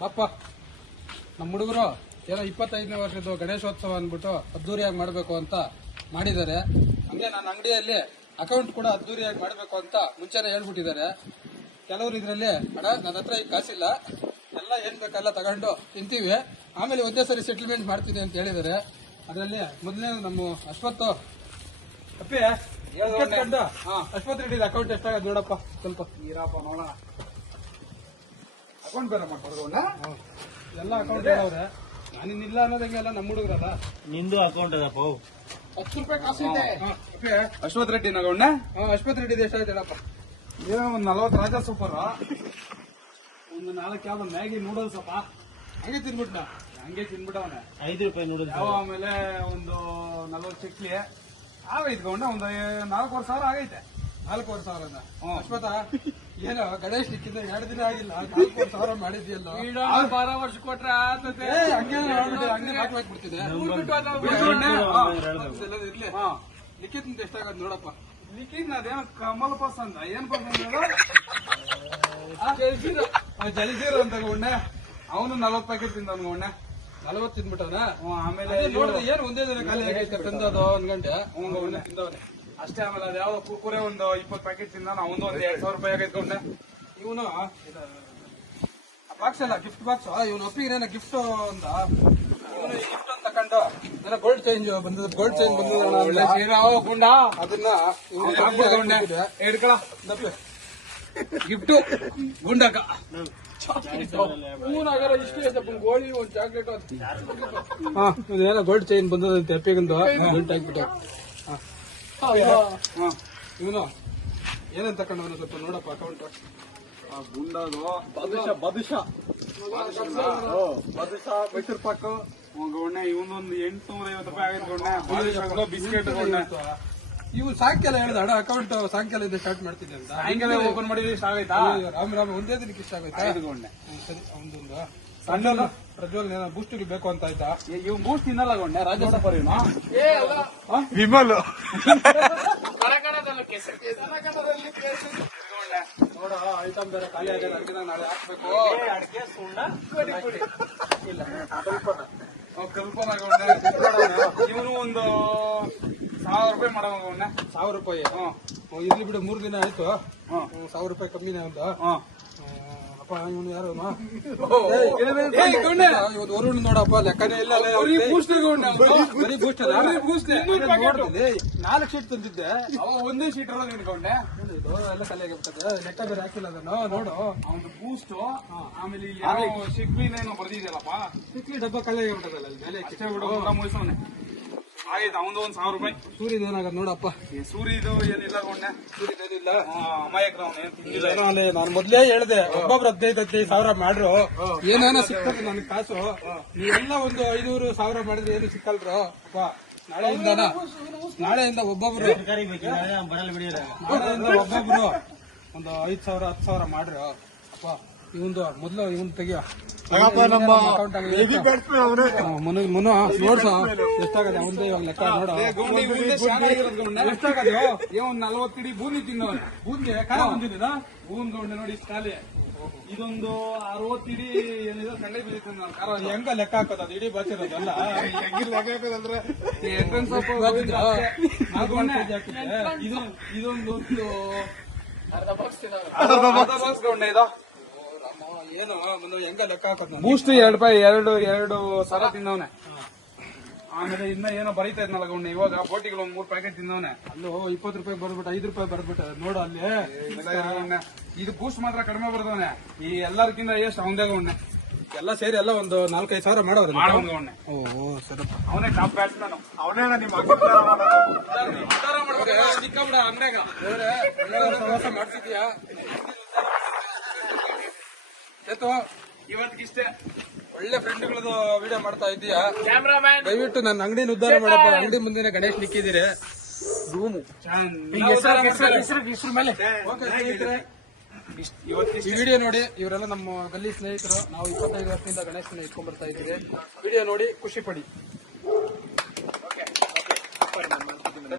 ಬಾಪ ನಮ್ಮ ಹುಡುಗರು ಏನೋ ಇಪ್ಪತ್ತೈದನೇ ವರ್ಷದ್ದು ಗಣೇಶೋತ್ಸವ ಅಂದ್ಬಿಟ್ಟು ಅದ್ದೂರಿಯಾಗಿ ಮಾಡಬೇಕು ಅಂತ ಮಾಡಿದ್ದಾರೆ. ಹಂಗೆ ನನ್ನ ಅಂಗಡಿಯಲ್ಲಿ ಅಕೌಂಟ್ ಕೂಡ ಅದ್ದೂರಿಯಾಗಿ ಮಾಡಬೇಕು ಅಂತ ಮುಂಚೆನೇ ಹೇಳ್ಬಿಟ್ಟಿದ್ದಾರೆ. ಕೆಲವರು ಇದರಲ್ಲಿ ಅಣ್ಣ ನನ್ನ ಹತ್ರ ಈಗ ಕಾಸಿಲ್ಲ. ಎಲ್ಲ ಏನು ಬೇಕಲ್ಲ ತಗೊಂಡು ತಿಂತೀವಿ. ಆಮೇಲೆ ಒಂದೇ ಸರಿ ಸೆಟಲ್ಮೆಂಟ್ ಮಾಡ್ತೀನಿ ಅಂತ ಹೇಳಿದ್ದಾರೆ. ಅದರಲ್ಲಿ ಮೊದಲನೇ ನಮ್ಮ ಅಶ್ವತ್ತು ಅಪ್ಪಿ ಅಶ್ವತ್ ರೆಡ್ಡಿ ಅಕೌಂಟ್ ಎಷ್ಟಾಗ ನೋಡಪ್ಪ ಸ್ವಲ್ಪ. ನೀರಪ್ಪ ನೋಡೋಣ. ಅಕೌಂಟ್ ಬೇರೆ ಮಾಡ್ಕೊಡ್ಬೋಣ ಎಲ್ಲ ಅಕೌಂಟ್ ಅವ್ರೆ ನಾನಿನ್ನಿಲ್ಲ ಅನ್ನೋದಂಗೆಲ್ಲ ನಮ್ಮ ಹುಡುಗರಲ್ಲ. ನಿಂದು ಅಕೌಂಟ್ ಅದಪ್ಪ. ಹತ್ತು ರೂಪಾಯಿ ಕಾಸು ಇದೆ. ಅಶ್ವಥ್ ರೆಡ್ಡಿ ನಗೌಣ್ಣ? ಹಾ, ಅಶ್ವತ್ ರೆಡ್ಡಿ ಎಷ್ಟಾಯ್ತು ಹೇಳಪ್ಪ. ಏನೋ ಒಂದ್ ನಲ್ವತ್ತು ರಾಜ ಸೂಪರ್ ಒಂದು ನಾಲ್ಕು ಯಾವ್ದು ಮ್ಯಾಗಿ ನೂಡಲ್ಸ್ ಅಪ್ಪ. ಹಂಗೆ ತಿನ್ಬಿಟ್ಟ ಹಂಗೆ ತಿನ್ಬಿಟ್ಟವನೆ. ಐದು ರೂಪಾಯಿ ನೂಡಲ್ಸ್ ಆಮೇಲೆ ಒಂದು ನಲ್ವತ್ತು ಚಕ್ಲಿ. ಆಗೈತೆ ಗೌಂಡ ಒಂದು ನಾಲ್ಕೂವರೆ ಸಾವಿರ ಆಗೈತೆ. ನಾಲ್ಕೂವರೆ ಸಾವಿರ. ಅಶ್ವತ ಏನೋ ಗಣೇಶ್ ನಿಕ್ಕಿಂದ ಎರಡು ದಿನ ಆಗಿಲ್ಲ. ನಾಲ್ಕೂವರೆ ಸಾವಿರ ಮಾಡಿದ್ಯಲ್ಲ? ಬಾರ ವರ್ಷ ಕೊಟ್ರೆ ಏ, ಹಂಗೆ ಹಂಗೆ ಬಾಕಿ ಹಾಕ್ಬಿಡ್ತಿದೆ ಇರ್ಲಿ. ಹಾ ಲಿಖಿತ್ ಎಷ್ಟಾಗತ್ತೆ ನೋಡಪ್ಪ. ಲಿಖಿತ್ ಅದೇನೋ ಕಮಲ್ ಪಸಂದ. ಅಂತ ಏನ್ ಪಸಂದ ಜಲಜೀರ. ಅಂತ ಗೌಂಡೆ ಅವನು ನಲ್ವತ್ತು ಪ್ಯಾಕೆಟ್ ತಿಂದ ಗೌಂಡೆ ನಲವತ್ತು ತಿಂದ್ಬಿಟ್ಟವನ? ಆಮೇಲೆ ಅದೇ ನೋಡಿದ್ರೆ ಏನು ಒಂದೇ ದಿನ ಖಾಲಿ ಆಗೈತೆ ತಂದದು ಒಂದ್ ಗಂಟೆ. ಅವ್ನು ತಿಂದವನೆ. ಅಷ್ಟೇ ಆಮೇಲೆ ಅದ್ಯಾವ್ದೋ ಕುರ್ಕುರೆ ಒಂದು ಇಪ್ಪತ್ತು ಪ್ಯಾಕೆಟ್ ತಿಂದ ಅವನು ಒಂದ್ ಎರಡ್ ಸಾವಿರ ರೂಪಾಯಿ ಆಗೈತೆ ಇವನು ಬಾಕ್ಸ್ ಅಲ್ಲ ಗಿಫ್ಟ್ ಬಾಕ್ಸ್ ಇವನು ಒಪ್ಪಿಗೆ ಗಿಫ್ಟ್ ಅಂತ ಇವನು ಗಿಫ್ಟ್ ಅಂತ ತಕೊಂಡು ನನ್ನ ಗೋಲ್ಡ್ ಚೇಂಜ್ ಬಂದಿದ್ದು ಗೋಲ್ಡ್ ಚೇಂಜ್ ಒಳ್ಳೆ ಬಂದದ ಸೀರೆ ಅವ ಗುಂಡ? ಅದನ್ನ ಇವ್ನು ದಪ್ಪ ಗಿಫ್ಟು ಹಿಡ್ಕೊಳ. ದಪ್ಪೆ. ಗಿಫ್ಟ್ ಗುಂಡಕ ಗೋಳಿ ಒಂದು ಚಾಕ್ಲೇಟ್ ಹಾ ಇದೇನೋ ಗೋಲ್ಡ್ ಚೈನ್ ಬಂದದಂತೆ ಅಪ್ಪಿಗಂದು. ಗೋಲ್ಡ್ ಹಾಕ್ಬಿಟ್ಟು. ಇವನು. ಏನಂತ ತಕೊಂಡವನು ಸ್ವಲ್ಪ ನೋಡಪ್ಪ ಅಕೌಂಟ್ ಗುಂಡದು. ಬದುಷ ಬದುಷ. ಬದುಷ. ಮೈಸೂರು ಪಾಕು. ಗೌಂಡೆ ಇವನೊಂದು ಎಂಟ್ನೂರ ಐವತ್ತು ರೂಪಾಯಿ ಆಗಿದೆ ಗೌಂಡೆ ಬಿಸ್ಕೆಟ್ ಇವು ಸಾಯಂಕಾಲ ಹೇಳಿದ ಅಡ ಅಕೌಂಟ್ ಸಾಯಂಕಾಲ ಇದೆ ಸ್ಟಾರ್ಟ್ ಮಾಡ್ತೀನಿ ಅಂತ. ಸಾಯಂಕಾಲ ಓಪನ್ ಮಾಡಿದ್ರೆ ಇಷ್ಟ ಆಗೈತಾ ಅಯ್ಯೋ, ರಾಮ್ ರಾಮ್ ಒಂದೇ ದಿನಕ್ಕೆ ಇಷ್ಟ ಆಗೈತಾ ಇದ್ಕೊಂಡೆ ಹ್ಮ್, ಸರಿ ಅವನದೊಂದು ಪ್ರಜ್ವಲ್ ಏನೋ ಬೂಸ್ಟಿಗೆ ಬೇಕು ಅಂತ ಆಯ್ತಾ? ಇವ್ ಬೂಸ್ಟ್ ತಿನ್ನಲ್ಲ ಗೊಂಡೆ. ರಾಜ್ಯ ಸಫರ್ ಇವನು? ವಿಮಲ್. ನೋಡ ಐಟಮ್ ಬೇರೆ ಖಾಲಿ ಆಗಿದೆ ಅದಕ್ಕೆ ನಾಳೆ ಹಾಕ್ಬೇಕು. ಅಡಿಕೆ ಸುಣ್ಣ? ಕಲ್ಪನಾ. ಗೌಂಡೆ ಇವನು ಒಂದು ರೂಪಾಯಿ ಮಾಡೋ ಗೌಂಡೆ ಸಾವಿರ ರೂಪಾಯಿ. ಓ ಇರ್ಲಿ ಬಿಡು ಮೂರ್ ದಿನ ಆಯ್ತು. ಹ್ಮ್, ಸಾವಿರ ರೂಪಾಯಿ ಕಮ್ಮಿನೇ ಒಂದು. ಅಪ್ಪ ಇವನು ಯಾರು ಇವತ್ತು ವರುಣ್ ನೋಡಪ್ಪ ಲೆಕ್ಕನೇ ಇಲ್ಲ ನಾಲ್ಕು ಶೀಟ್ ತಂದಿದ್ದೆ. ಅವ ಒಂದೇ ಶೀಟ್ ನಿಂತ್ಕೊಂಡೆ. ಏನು ಎಲ್ಲ ಆಗಿಬಿಟ್ಟದೆ. ಲೆಕ್ಕ ಬೇರೆ ಹಾಕಿಲ್ಲ ಅದನ್ನು. ನೋಡು. ಅವನು ಬೂಸ್ಟ್ ಆಮೇಲೆ ಇಲ್ಲಿ ಸಿಗ್ಬಿನೇನೋ ಬರ್ದಿದ್ಯಲ್ಲಪ್ಪ? ಸಿಕ್ಲಿ ಡಬ್ಬ ಖಾಲಿ ಆಗಿಬಿಟ್ಟದಲ್ಲ ಅಲ್ಲಿ. ಮೇಲೆ ಅಷ್ಟೇ ಬಿಡು ಊಟ ಮುಗಿಸವನೆ ಆಯ್ತು ಅವನದು ಒಂದ್ ಸಾವಿರ ರೂಪಾಯಿ. ಸೂರ್ಯದ ಏನಾಗದ್ ನೋಡಪ್ಪ. ಈ ಸೂರ್ಯದು ಏನಿಲ್ಲ ಗೊಂಡೆ ಸೂರ್ಯದೇನಿಲ್ಲ ಅಮಾಯಕರ ಅವನು ತಿಂದಿಲ್ಲ. ನಾನು ಮೊದ್ಲೇ ಹೇಳಿದೆ ಒಬ್ಬೊಬ್ರು ಹದಿನೈದು ಹದಿನೈದು ಸಾವಿರ ಮಾಡ್ರು. ಏನೇನೋ ಸಿಗ್ತದೆ ನನ್ ಕಾಸು. ನೀವೆಲ್ಲ ಒಂದು ಐನೂರು ಸಾವಿರ ಮಾಡಿದ್ರೆ ಏನು ಸಿಕ್ಕಲ್ರು? ಅಪ್ಪ ನಾಳೆಯಿಂದ ನಾಳೆಯಿಂದ ಒಬ್ಬೊಬ್ರು. ನಾಳೆಯಿಂದ ಒಬ್ಬೊಬ್ರು ಒಂದು ಐದ್ ಸಾವಿರ ಹತ್ತು ಸಾವಿರ ಮಾಡ್ರು. ಅಪ್ಪ ಇವಂದು ಮೊದ್ಲು ಇವನ್ ತೆಗಿಯೋ ಮುನು ಮುನು ನೋಡ್ಸ ಎಷ್ಟಾಗದೆ ಅವಂದೇ ಇವಾಗ ಲೆಕ್ಕ ನೋಡು. ಎಷ್ಟಾಗದೆ? ನಲ್ವತ್ತಿಡಿ ತಿನ್ನೋನೆ ಬೂಂದಿ ಖಾರ ಬಂದಿದ್ದೀನ ಬೂನ್ ಗೌಂಡೆ ನೋಡಿ ಖಾಲಿ. ಇದೊಂದು ಅರವತ್ತಿಡಿ ಏನಿದೆ ಸಂಡೆ ಬಿದ್ದಿತ್ತು ನಾನು. ಖಾರ ಹೆಂಗ ಲೆಕ್ಕ ಹಾಕೋದು? ಅದು ಇಡೀ ಬಾಚಿರೋದಲ್ಲ ಎಂಟ್ರೆನ್ಸ್ ಗೊತ್ತಿದ್ರಾ? ಇದು. ಇದೊಂದು ಒಂದು ಅರ್ಧ ಬಾಕ್ಸ್ ಗೌಂಡೆ ಇದು ಏನು ಒಂದು ಹೆಂಗ ಲೆಕ್ಕ ಹಾಕೋದು ನಾನು? ಬೂಸ್ಟ್ ಎರಡು ರೂಪಾಯಿ ಎರಡು ಎರಡು ಸರ ತಿಂದವನೆ. ಆಮೇಲೆ ಇನ್ನ ಏನೋ ಬರೀತಾ ಇದ್ನಲ್ಲ ಗೌಣ್ಣ ಇವಾಗ ಬೋಟಿಗಳು ಒಂದ್ ಮೂರ್ ಪ್ಯಾಕೆಟ್ ತಿಂದವನೆ. ಅಲ್ಲೂ ಇಪ್ಪತ್ತು ರೂಪಾಯಿ ಬರ್ಬಿಟ್ಟು ಐದು ರೂಪಾಯಿ ಬರ್ಬಿಟ್ಟು ನೋಡು ಅಲ್ಲಿ. ಇದು ಬೂಸ್ಟ್ ಮಾತ್ರ ಕಡಿಮೆ ಬರ್ತವನೆ. ಈ ಎಲ್ಲಾರ್ಕಿಂತ ಎಷ್ಟು ಅವಂದೇ ಗೌಂಡೆ ಎಲ್ಲ ಸೇರಿ ಎಲ್ಲ ಒಂದು ನಾಲ್ಕೈದು ಸಾವಿರ ಮಾಡೋದು ಮಾಡೋ ಗೌಂಡೆ ಓ ಸರಪ್ಪ ಅವನೇ ಟಾಪ್ ಬ್ಯಾಟ್ಸ್ಮನ್ ಅವನೇ ನಿಮ್ಮ ಸಿಕ್ಕಾಬಿಡ ಅಂಗಡಿಯಾಗ. ಮಾಡ್ತಿದ್ಯಾ ಏತು ಇವತ್ತಿಗಿಷ್ಟೇ ಒಳ್ಳೆ ಫ್ರೆಂಡ್ಗಳದು ವಿಡಿಯೋ ಮಾಡ್ತಾ ಇದೀಯಾ ದಯವಿಟ್ಟು ನನ್ನ ಅಂಗಡಿನ ಉದ್ಧಾರ ಮಾಡಪ್ಪ. ಅಂಗಡಿ ಮುಂದಿನ ಗಣೇಶ್ ನಿಕ್ಕಿದಿರಿ ರೂಮು ಸ್ನೇಹಿತರೆ. ಈ ವಿಡಿಯೋ ನೋಡಿ ಇವರೆಲ್ಲ ನಮ್ಮ ಗಲ್ಲಿ ಸ್ನೇಹಿತರು. ನಾವು ಇಪ್ಪತ್ತೈದು ವರ್ಷದಿಂದ ಗಣೇಶನ ಇಟ್ಕೊಂಡ್ ಬರ್ತಾ ಇದ್ದೀವಿ ವಿಡಿಯೋ ನೋಡಿ ಖುಷಿ ಪಡಿ.